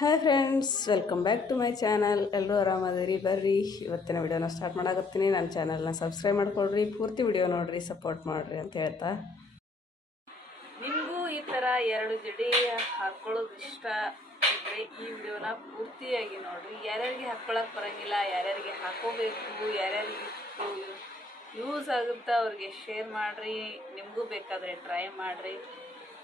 Hi friends, welcome back to my channel. ಎಲ್ಲರೂ ಆರಾಮದಿರಿ. ಬರ್ರಿ ಇವತ್ತಿನ ವಿಡಿಯೋನ ಸ್ಟಾರ್ಟ್ ಮಾಡಾಕತ್ತೀನಿ. ನನ್ನ ಚಾನಲ್ನ ಸಬ್ಸ್ಕ್ರೈಬ್ ಮಾಡ್ಕೊಳ್ರಿ, ಪೂರ್ತಿ ವಿಡಿಯೋ ನೋಡಿರಿ, ಸಪೋರ್ಟ್ ಮಾಡಿರಿ ಅಂತ ಹೇಳ್ತಾ, ನಿಮಗೂ ಈ ಥರ ಎರಡು ಜಡಿ ಹಾಕ್ಕೊಳ್ಳೋದು ಇಷ್ಟ ಇದ್ದರೆ ಈ ವಿಡಿಯೋನ ಪೂರ್ತಿಯಾಗಿ ನೋಡಿರಿ. ಯಾರ್ಯಾರಿಗೆ ಹಾಕ್ಕೊಳಕ್ಕೆ ಬರೋಂಗಿಲ್ಲ, ಯಾರ್ಯಾರಿಗೆ ಹಾಕೋಬೇಕು, ಯಾರ್ಯಾರಿಗೆ ಯೂಸ್ ಆಗುತ್ತಾ ಅವ್ರಿಗೆ ಶೇರ್ ಮಾಡಿರಿ. ನಿಮಗೂ ಬೇಕಾದರೆ ಟ್ರೈ ಮಾಡಿರಿ.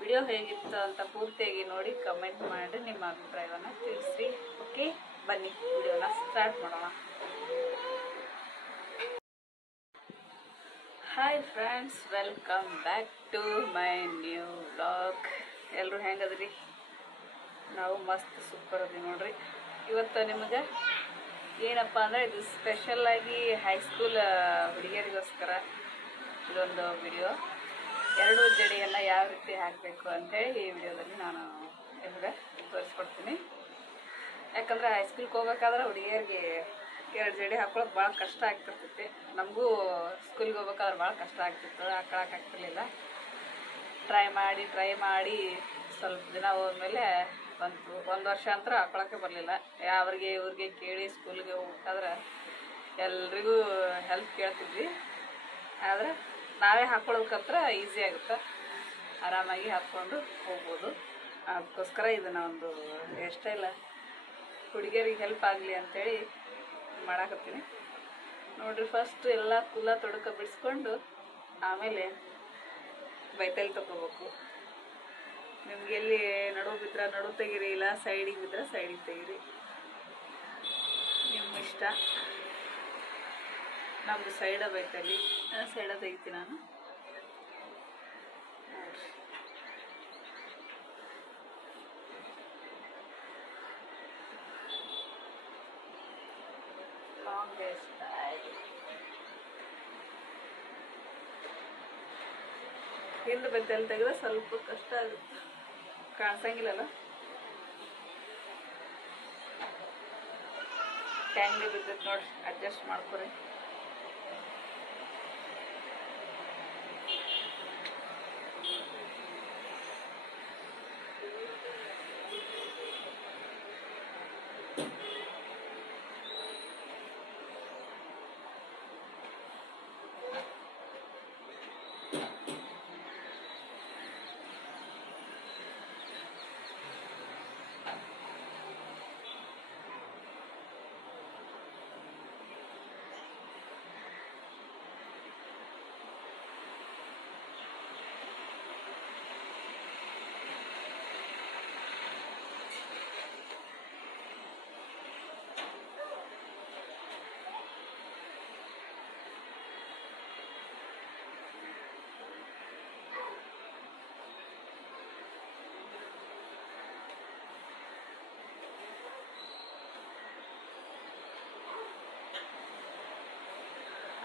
ವಿಡಿಯೋ ಹೇಗಿತ್ತು ಅಂತ ಪೂರ್ತಿಯಾಗಿ ನೋಡಿ ಕಮೆಂಟ್ ಮಾಡಿ ನಿಮ್ಮ ಅಭಿಪ್ರಾಯವನ್ನು ತಿಳಿಸ್ರಿ. ಓಕೆ, ಬನ್ನಿ ವಿಡಿಯೋನ ಸ್ಟಾರ್ಟ್ ಮಾಡೋಣ. Hi friends, welcome back to my new vlog. ಎಲ್ಲರೂ ಹೆಂಗದ್ರಿ? ನಾವು ಮಸ್ತ್ ಸೂಪರ್ ಅದಿ ನೋಡ್ರಿ. ಇವತ್ತು ನಿಮಗೆ ಏನಪ್ಪ ಅಂದರೆ ಇದು ಸ್ಪೆಷಲ್ಲಾಗಿ ಹೈಸ್ಕೂಲ್ ಹುಡುಗಿಯರಿಗೋಸ್ಕರ ಇದೊಂದು ವಿಡಿಯೋ. ಎರಡು ಜಡಿಯನ್ನು ಯಾವ ರೀತಿ ಹಾಕಬೇಕು ಅಂತೇಳಿ ಈ ವಿಡಿಯೋದಲ್ಲಿ ನಾನು ನಿಮಗೆ ತೋರಿಸ್ಕೊಡ್ತೀನಿ. ಯಾಕಂದರೆ ಹೈಸ್ಕೂಲ್ಗೆ ಹೋಗ್ಬೇಕಾದ್ರೆ ಹುಡುಗಿಯರಿಗೆ ಎರಡು ಜಡಿ ಹಾಕ್ಕೊಳಕ್ಕೆ ಭಾಳ ಕಷ್ಟ ಆಗ್ತಿರ್ತೈತಿ. ನಮಗೂ ಸ್ಕೂಲ್ಗೆ ಹೋಗ್ಬೇಕಾದ್ರೆ ಭಾಳ ಕಷ್ಟ ಆಗ್ತಿತ್ತು, ಹಾಕ್ಕೊಳಕ್ಕಾಗ್ತಿರ್ಲಿಲ್ಲ. ಟ್ರೈ ಮಾಡಿ ಸ್ವಲ್ಪ ದಿನ ಹೋದ್ಮೇಲೆ ಬಂತು. ಒಂದು ವರ್ಷ ಅಂತೂ ಹಾಕ್ಕೊಳಕ್ಕೆ ಬರಲಿಲ್ಲ. ಅವ್ರಿಗೆ ಇವ್ರಿಗೆ ಕೇಳಿ ಸ್ಕೂಲ್ಗೆ ಹೋಗ್ಬೇಕಾದ್ರೆ ಎಲ್ರಿಗೂ ಹೆಲ್ಪ್ ಕೇಳ್ತಿದ್ವಿ. ಆದರೆ ನಾವೇ ಹಾಕ್ಕೊಳ್ಳೋದಕ್ಕಂತ್ರ ಈಸಿ ಆಗುತ್ತೆ, ಆರಾಮಾಗಿ ಹಾಕ್ಕೊಂಡು ಹೋಗ್ಬೋದು. ಅದಕ್ಕೋಸ್ಕರ ಇದನ್ನು ಒಂದು ಹೇರ್ ಸ್ಟೈಲ್ ಹುಡುಗಿಯರಿಗೆ ಹೆಲ್ಪ್ ಆಗಲಿ ಅಂಥೇಳಿ ಮಾಡಾಕತ್ತೀನಿ ನೋಡಿರಿ. ಫಸ್ಟ್ ಎಲ್ಲ ಕುಲ್ಲ ತೊಡಕ ಬಿಡಿಸ್ಕೊಂಡು ಆಮೇಲೆ ಬೈತಲ್ಲಿ ತೊಗೋಬೇಕು. ನಿಮ್ಗೆ ಎಲ್ಲಿ ನಡುವು ಬಿದ್ದರೆ ನಡುವು ತೆಗೀರಿ, ಇಲ್ಲ ಸೈಡಿಗೆ ಬಿದ್ದರೆ ಸೈಡಿಗೆ ತೆಗೀರಿ, ನಿಮ್ಮ ಇಷ್ಟ. ನಮ್ಮದು ಸೈಡ ಬೈತಲ್ಲಿ ಸೈಡ ತೆಗಿತೀನಿ ನಾನು. ಲಾಂಗ್ ಹೇರ್ ಸ್ಟೈಲ್ ಹಿಂದೆ ಬೈತಲ್ಲಿ ತೆಗೆದ್ರೆ ಸ್ವಲ್ಪ ಕಷ್ಟ ಆಗುತ್ತೆ, ಕಾಣಿಸಂಗಿಲ್ಲಲ್ಲ. ಟ್ಯಾಂಗ್ಲಿ ಬಿದ್ದೈತೆ ನೋಡ್ರಿ, ಅಡ್ಜಸ್ಟ್ ಮಾಡ್ಕೊರಿ.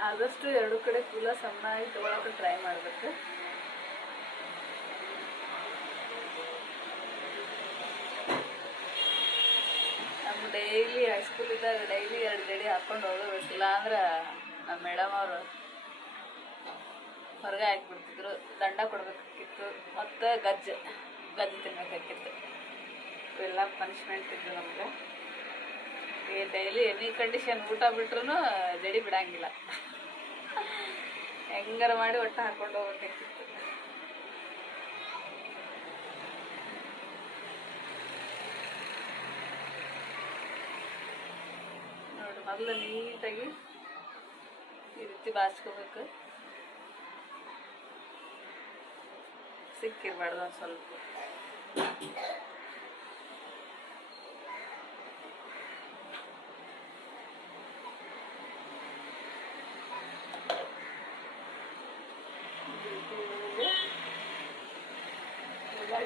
ಆದಷ್ಟು ಎರಡು ಕಡೆ ಕೂಲ ಸಣ್ಣಾಗಿ ತೊಗೊಳಕ್ಕೆ ಟ್ರೈ ಮಾಡಬೇಕು. ನಮ್ಮ ಡೈಲಿ ಹೈಸ್ಕೂಲಿದ್ದಾಗ ಡೈಲಿ ಎರಡು ಜಡಿ ಹಾಕ್ಕೊಂಡು ಹೋಗಬೇಕಿಲ್ಲ ಅಂದ್ರೆ ನಮ್ಮ ಮೇಡಮ್ ಅವರು ಹೊರಗೆ ಹಾಕಿಬಿಡ್ತಿದ್ರು, ದಂಡ ಕೊಡಬೇಕಾಗಿತ್ತು, ಮತ್ತು ಗಜ್ಜೆ ತಿನ್ನಬೇಕಾಗಿತ್ತು. ಇವೆಲ್ಲ ಪನಿಷ್ಮೆಂಟ್ ಇದ್ದು ನಮ್ಗೆ. ಈ ಡೈಲಿ ಎನಿ ಕಂಡೀಷನ್ ಊಟ ಬಿಟ್ರೂ ಜಡಿ ಬಿಡಂಗಿಲ್ಲ, ಹೆಂಗಾರ ಮಾಡಿ ಒಟ್ಟು ಹಾಕ್ಕೊಂಡು ಹೋಗ್ಬೇಕಾಗಿತ್ತು. ನೋಡಿ, ಮೊದಲು ನೀಟಾಗಿ ಈ ರೀತಿ ಬಾಚ್ಕೋಬೇಕು, ಸಿಕ್ಕಿರ್ಬಾರ್ದು ಒಂದು ಸ್ವಲ್ಪ.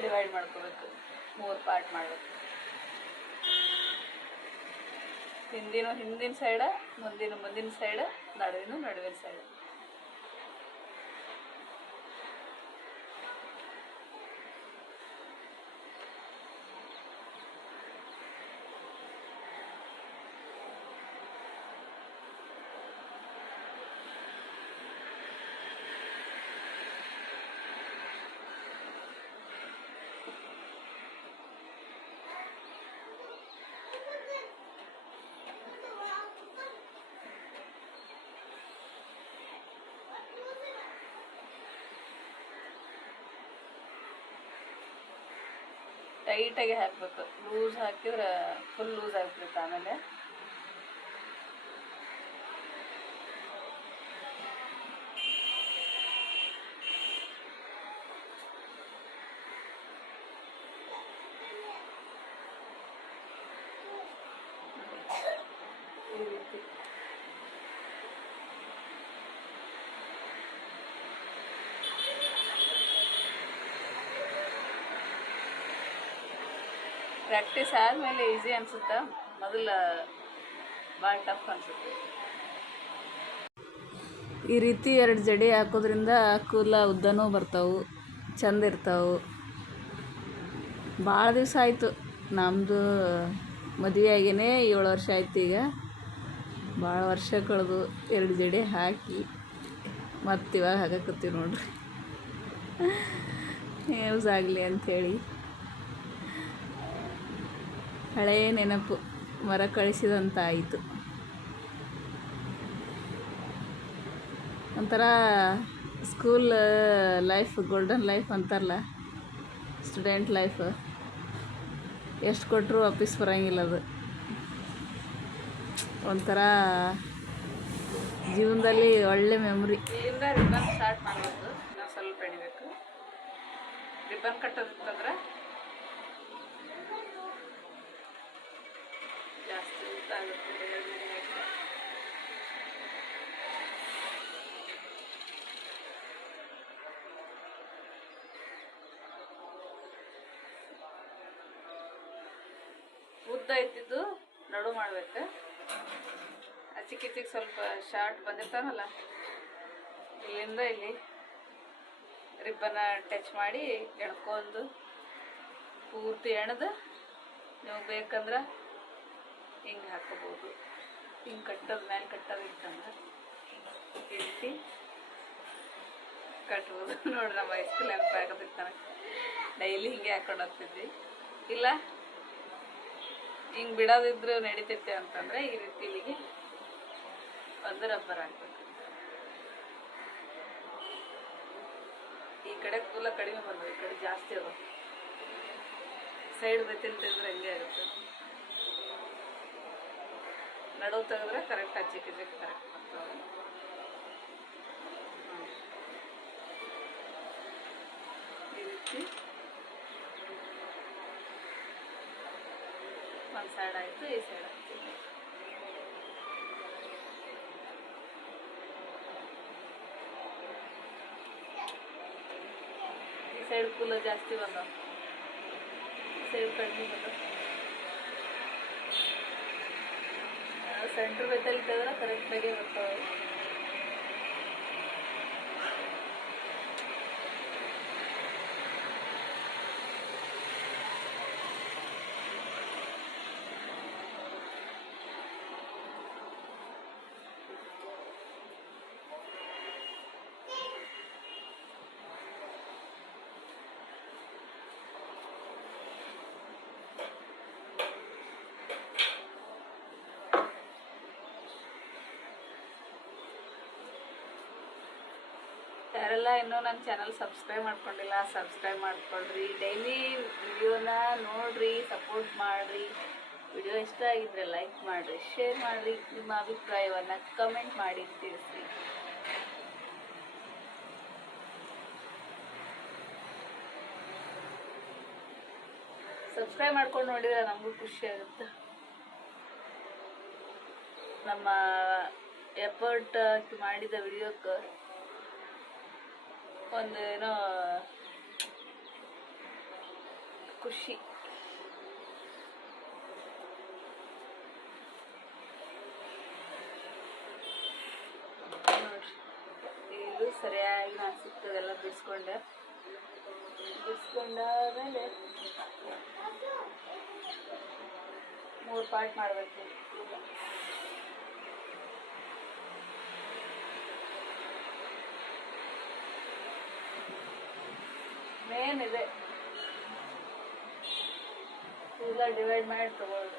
ಡಿವೈಡ್ ಮಾಡ್ಕೋಬೇಕು, 3 ಪಾರ್ಟ್ ಮಾಡಬೇಕು. ಹಿಂದಿನ ಸೈಡ, ಮುಂದಿನ ಸೈಡ, ನಡುವಿನ ಸೈಡ್. ಟೈಟಾಗಿ ಹಾಕಬೇಕು. ಲೂಸ್ ಹಾಕಿದ್ರೆ ಫುಲ್ ಲೂಸ್ ಆಗಿಬಿಡುತ್ತೆ ಆಮೇಲೆ. ಈ ರೀತಿ ಪ್ರಾಕ್ಟೀಸ್ ಆದಮೇಲೆ ಈಸಿ ಅನಿಸುತ್ತೆ, ಮೊದಲು ಭಾಳ ಟಫ್ ಅನಿಸುತ್ತೆ. ಈ ರೀತಿ 2 ಜಡೆ ಹಾಕೋದ್ರಿಂದ ಕೂದಲ ಉದ್ದನೂ ಬರ್ತಾವೆ, ಚಂದ ಇರ್ತಾವೆ. ಭಾಳ ದಿವಸ ಆಯಿತು ನಮ್ಮದು ಮದುವೆ ಆಗೇನೆ 7 ವರ್ಷ ಆಯ್ತು. ಈಗ ಭಾಳ ವರ್ಷ ಕಳೆದು 2 ಜಡೆ ಹಾಕಿ ಮತ್ತು ಇವಾಗ ಹಾಕಕತ್ತೀವಿ ನೋಡ್ರಿ, ಯೂಸ್ ಆಗಲಿ ಅಂಥೇಳಿ. ಹಳೆಯ ನೆನಪು ಮರ ಕಳಿಸಿದಂತ ಆಯಿತು. ಒಂಥರ ಸ್ಕೂಲ್ ಲೈಫ್ ಗೋಲ್ಡನ್ ಲೈಫ್ ಅಂತಾರಲ್ಲ, ಸ್ಟೂಡೆಂಟ್ ಲೈಫ್. ಎಷ್ಟು ಕೊಟ್ಟರು ವಾಪಸ್ ಬರೋಂಗಿಲ್ಲ ಅದು. ಒಂಥರ ಜೀವನದಲ್ಲಿ ಒಳ್ಳೆ ಮೆಮೊರಿ. ಇಲ್ಲಿಂದ ರಿಬ್ಬನ್ ಸ್ಟಾರ್ಟ್ ಮಾಡಬೇಕು. ನಾವು ಸ್ವಲ್ಪ ಎಣಿಬೇಕು. ರಿಬ್ಬನ್ ಕಟ್ಟೋದಿತ್ತಂದ್ರೆ ಜಾಸ್ತಿ ಉದ್ದ ಆಗುತ್ತೆ. ಉದ್ದ ಇದ್ದಿದ್ದು ನಡು ಮಾಡ್ಬೇಕು. ಚಿಕ್ಕಿಗೆ ಸ್ವಲ್ಪ ಶಾರ್ಟ್ ಬಂದಿರ್ತಾನಲ್ಲ, ಇಲ್ಲಿಂದ ಇಲ್ಲಿ ರಿಬ್ಬನ್ನ ಟಚ್ ಮಾಡಿ ಎಣ್ಕೊಂಡು ಪೂರ್ತಿ ಎಣದು ನೀವು ಬೇಕಂದ್ರೆ ಹಿಂಗೆ ಹಾಕೋಬೋದು. ಹಿಂಗೆ ಕಟ್ಟೋದು ಮೇಲೆ ಕಟ್ಟೋದಿತ್ತಂದ್ರೆ ಈ ರೀತಿ ಕಟ್ಬೋದು. ನೋಡ್ರಿ, ನಮ್ಮ ವಯಸ್ಸಲ್ಲಿ ನೆನಪಾಗೋದಿತ್ತು ನನಗೆ. ಡೈಲಿ ಹಿಂಗೆ ಹಾಕೊಂಡು ಹೋಗ್ತಿದ್ವಿ. ಇಲ್ಲ ಹಿಂಗೆ ಬಿಡೋದಿದ್ರು ನಡಿತೈತೆ ಅಂತಂದರೆ ಈ ರೀತಿ ಇಲ್ಲಿಗೆ ಒಂದು ರಬ್ಬರ್ ಹಾಕ್ಬೇಕು. ಈ ಕಡೆ ಕೂದಲ ಕಡಿಮೆ ಬಂದವು, ಈ ಕಡೆ ಜಾಸ್ತಿ ಅದ. ಸೈಡ್ ತಿಂತಿದ್ರೆ ಹಂಗೆ ಆಗುತ್ತೆ. ನಡುವು ತೆಗೆದ್ರೆ ಕರೆಕ್ಟ್ ಹಚ್ಚಿಕ್ಕೆ ಕರೆಕ್ಟ್ ಬರ್ತವೆ. ಈ ರೀತಿ ಒಂದು ಸೈಡ್ ಆಯಿತು, ಈ ಸೈಡ್ ಆಯಿತು. ಈ ಸೈಡ್ ಕೂದಲು ಜಾಸ್ತಿ ಬಂದವು, ಈ ಸೈಡ್ ಕಡಿಮೆ ಬಂದವು. ಸೆಂಟ್ರ್ ಬೆತ್ತಲ್ಲಿ ತೆಗೆದ್ರೆ ಕರೆಕ್ಟಾಗಿ ಬರ್ತವೆ. ಯಾರೆಲ್ಲ ಇನ್ನೂ ನನ್ನ ಚಾನಲ್ ಸಬ್ಸ್ಕ್ರೈಬ್ ಮಾಡ್ಕೊಂಡಿಲ್ಲ, ಸಬ್ಸ್ಕ್ರೈಬ್ ಮಾಡ್ಕೊಳ್ರಿ. ಡೈಲಿ ವಿಡಿಯೋನ ನೋಡಿರಿ, ಸಪೋರ್ಟ್ ಮಾಡಿರಿ. ವಿಡಿಯೋ ಇಷ್ಟ ಆಗಿದ್ರೆ ಲೈಕ್ ಮಾಡಿರಿ, ಶೇರ್ ಮಾಡಿರಿ. ನಿಮ್ಮ ಅಭಿಪ್ರಾಯವನ್ನು ಕಮೆಂಟ್ ಮಾಡಿ ತಿಳಿಸಿ. ಸಬ್ಸ್ಕ್ರೈಬ್ ಮಾಡ್ಕೊಂಡು ನೋಡಿದ್ರೆ ನಮಗೂ ಖುಷಿ ಆಗುತ್ತೆ. ನಮ್ಮ ಎಫರ್ಟ್ ಮಾಡಿದ ವಿಡಿಯೋಕ್ಕೆ ಒಂದು ಏನೋ ಖುಷಿ. ನೋಡ್ರಿ, ಇದು ಸರಿಯಾಗಿ ನಾನು ಸಿಕ್ತದೆಲ್ಲ ಬಿಡಿಸ್ಕೊಂಡಾದ್ಮೇಲೆ 3 ಪಾರ್ಟ್ ಮಾಡಬೇಕು. ಮೇನ್ ಇದೆ, ಕೂದಲ ಡಿವೈಡ್ ಮಾಡಿ ತಗೊಳ್ಳೋದು.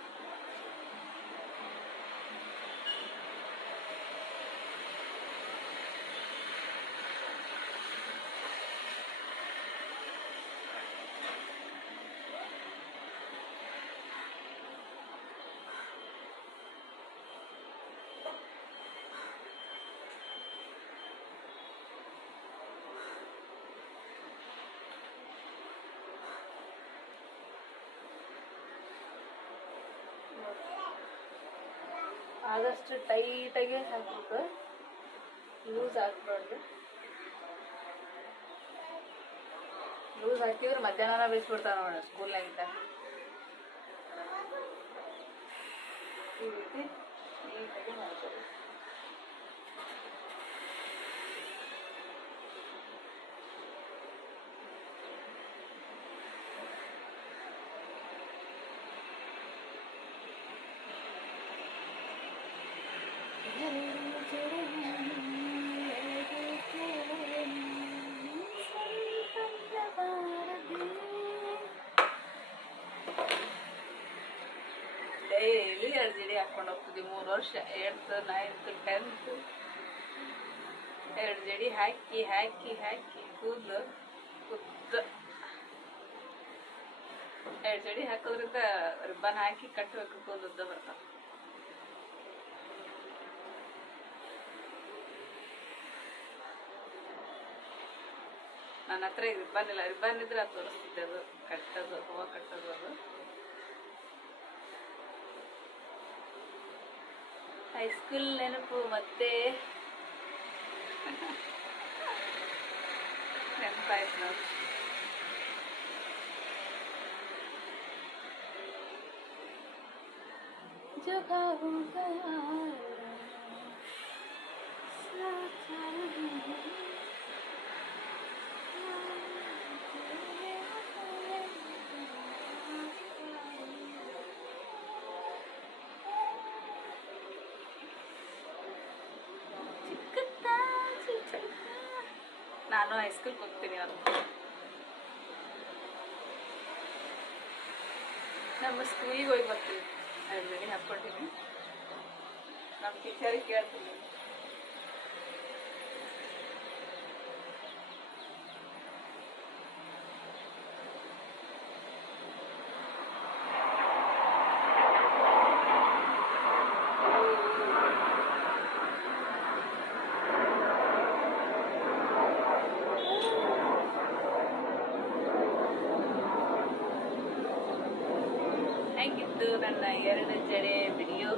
ಆದಷ್ಟು ಟೈಟಾಗಿ ಹಾಕ್ಬೇಕು, ಲೂಸ್ ಹಾಕ್ಬಾರ್ದು. ಲೂಸ್ ಹಾಕಿದ್ರೆ ಮಧ್ಯಾಹ್ನ ಬೇಯಿಸ್ಬಿಡ್ತಾವೆ ನೋಡಿ ಸ್ಕೂಲ್ನಾಗಿದ್ದಾಗ. ಈ ರೀತಿ ನೀಟಾಗಿ ಮಾಡ್ಕೊಳ್ಳಿ. ಡೈಲಿ 2 ಜಡಿ ಹಾಕೊಂಡು ಹೋಗ್ತಿದ್ವಿ 3 ವರ್ಷ, 8th 9th 10th 2 ಜಡಿ ಹಾಕಿ ಹಾಕಿ ಹಾಕಿ ಕೂದಲು ಉದ್ದ 2 ಜಡಿ ಹಾಕೋದ್ರಿಂದ ರಿಬ್ಬನ್ ಹಾಕಿ ಕಟ್ಟಬೇಕು, ಕೂದಲು ಉದ್ದ ಬರ್ತಾವೆ. ನನ್ನ ಹತ್ರ ರಿಬ್ಬನ್ ಇಲ್ಲ, ರಿಬ್ಬನ್ ಇದ್ರೆ ಅದು ತೋರಿಸ್ತಿದ್ದೆ, ಅದು ಕಟ್ಟೋದು, ಹೂವು ಕಟ್ಟೋದು. ಅದು ಹೈಸ್ಕೂಲ್ ನೆನಪು ಮತ್ತೆ ನೆನಪಾಯ್ತು ನಾವು. ನಾನು ಹೈಸ್ಕೂಲ್ಗೆ ಹೋಗ್ತೀನಿ. ಅವತ್ತು ನಮ್ಮ ಸ್ಕೂಲಿಗೆ ಹೋಗಿ ಬರ್ತೀವಿ, 2 ಜಡಿ ಹಾಕ್ಕೊಟ್ಟಿನಿ. ನಮ್ಮ ಟೀಚರಿಗೆ ಕೇಳ್ತೀನಿ. ಹೆಂಗಿತ್ತು ನನ್ನ 2 ಜಡೆ ವಿಡಿಯೋ?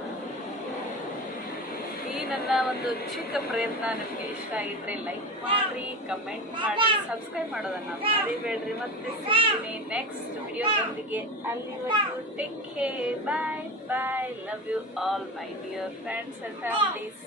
ಈ ನನ್ನ ಒಂದು ಚಿಕ್ಕ ಪ್ರಯತ್ನ ನಿಮಗೆ ಇಷ್ಟ ಆಗಿದ್ರೆ ಲೈಕ್ ಮಾಡಿರಿ, ಕಮೆಂಟ್ ಮಾಡಿ, ಸಬ್ಸ್ಕ್ರೈಬ್ ಮಾಡೋದನ್ನು ಮರಿಬೇಡ್ರಿ. ಮತ್ತೆ ಸಿಗ್ತೀನಿ ನೆಕ್ಸ್ಟ್ ವಿಡಿಯೋದೊಂದಿಗೆ. ಅಲ್ಲಿವರೆಗೂ take care, bye bye, love you all my dear friends and families.